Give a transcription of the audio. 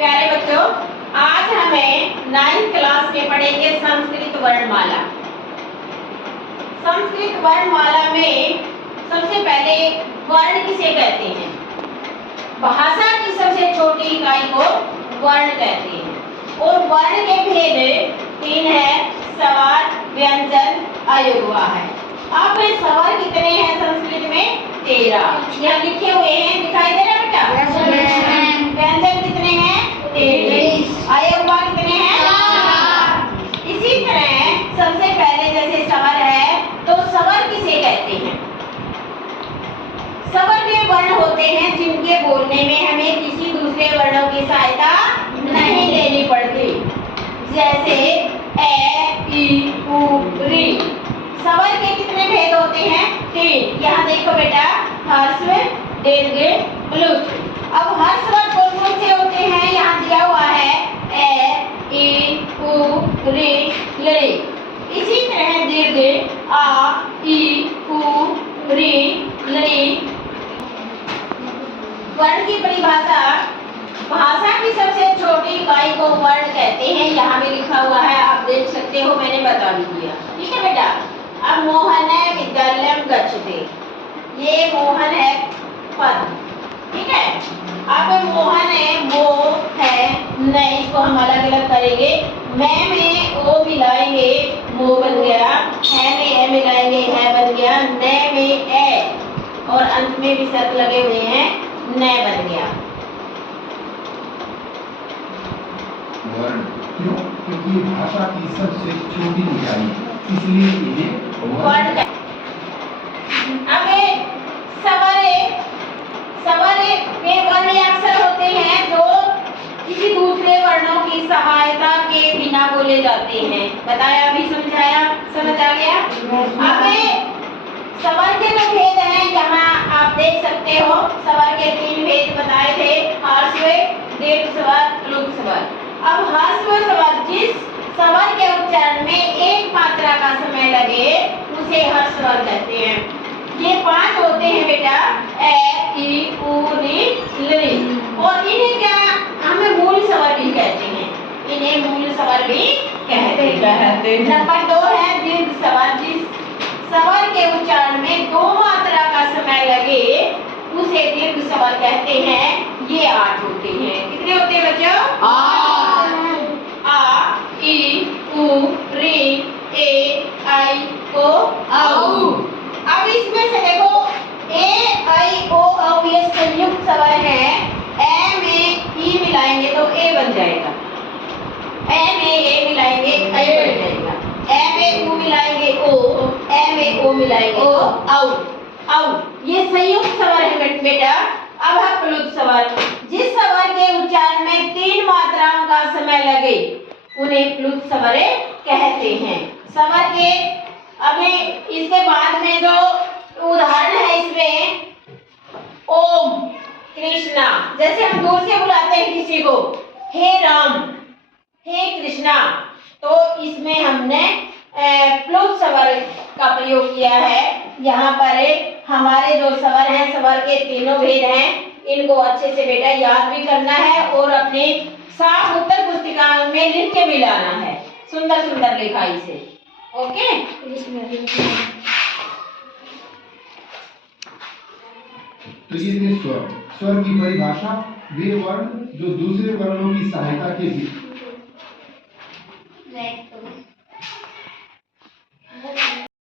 प्यारे बच्चों, आज हमें 9th क्लास में पढ़ेंगे संस्कृत वर्णमाला। संस्कृत वर्णमाला में सबसे पहले वर्ण किसे कहते हैं? भाषा की सबसे छोटी इकाई को वर्ण कहते हैं। और वर्ण के भेद 3 है: स्वर, व्यंजन, अयोगवा है। अब स्वर कितने हैं संस्कृत में? 13। यहाँ लिखे हुए हैं, दिखाई दे रहा है बेटा? व्यंजन कितने हैं? 23। अयोगवा कितने हैं? 4। इसी तरह सबसे पहले जैसे स्वर है, तो स्वर किसे कहते हैं? स्वर वे वर्ण होते हैं जिनके बोलने में हमें किसी दूसरे वर्णों की सहायता नहीं लेनी पड़ती, जैसे ए, ई, उ, री। स्वर के कितने भेद होते हैं? 3। यहाँ देखो बेटा, ह्रस्व, दीर्घ, प्लुत। अब हर स्वर कौन कौन से होते हैं? यहाँ दिया हुआ है ए, ई, उ, री, लरी। इसी तरह दीर्घ आ, ई, उ, री, लरी। वर्ण की परिभाषा: भाषा की सबसे छोटी इकाई को वर्ण कहते हैं। यहाँ भी लिखा हुआ है, आप देख सकते हो, मैंने बता भी दिया। ठीक है बेटा। अब मोहन है विद्यालयम गच्छते, ये मोहन है पद। ठीक है। अब मोहन है, मो है, न, इसको हम अलग अलग करेंगे। मैं में ओ मिलाएंगे, मो बन गया। है में ए मिलाएंगे, है बन गया। न में ए और अंत में भी शर्त लगे हुए हैं, न बन गया। वर्ण क्यों? क्योंकि भाषा की सबसे छोटी इकाई, इसलिए इन्हें वर्ण। अब स्वर के वर्ण या अक्षर होते हैं जो किसी दूसरे वर्णों की सहायता के बिना बोले जाते हैं। बताया, अभी समझाया, समझ आ गया? अब स्वर के जो भेद हैं, यहाँ आप देख सकते हो, स्वर के 3 भेद बताए थे: ह्रस्व, दीर्घ स्वर, प्लुत स्वर। अब ह्रस्व स्वर, जिस स्वर के उच्चारण में एक मात्रा का समय लगे, उसे ह्रस्व स्वर कहते हैं। ये 5 होते हैं बेटा: ए, ई, उ, री, लरी। और इन्हें क्या हमें मूल स्वर भी कहते हैं, इन्हें मूल स्वर भी कहते हैं। नंबर 2 है दीर्घ स्वर, जिस स्वर के उच्चारण में 2 मात्रा का समय लगे, उसे दीर्घ स्वर कहते हैं। ये 8 होते हैं। कितने होते हैं बच्चों? 8। आ, ई, उ, री, ए, आई, ओ, औ। अब इसमें से देखो, ए, आई, ओ, औ ये संयुक्त स्वर है। ए में ई मिलाएंगे तो ए बन जाएगा। ए में ए मिलाएंगे, ऐ बन जाएगा। ए में उ मिलाएंगे, ओ। ए में ओ मिलाएंगे, ओ, औ। औ ये संयुक्त स्वर है बेटा। अब है प्लुत स्वर, जिस स्वर के उच्चारण में 3 मात्राओं का समय लगे, उन्हें प्लुत स्वर कहते हैं। स्वर के अभी इसके बाद में जो उदाहरण है इसमें, ओम, कृष्णा। जैसे हम दूर से बुलाते हैं किसी को, हे राम, हे कृष्णा, तो इसमें हमने प्लुत स्वर का प्रयोग किया है। यहाँ पर हमारे जो स्वर हैं, स्वर के 3 भेद हैं, इनको अच्छे से बेटा याद भी करना है और अपने साफ उत्तर पुस्तिकाओं में लिख के भी लाना है, सुंदर सुंदर लिखाई से। ओके। तो ये थे स्वर। स्वर की परिभाषा: वे वर्ण जो दूसरे वर्णों की सहायता के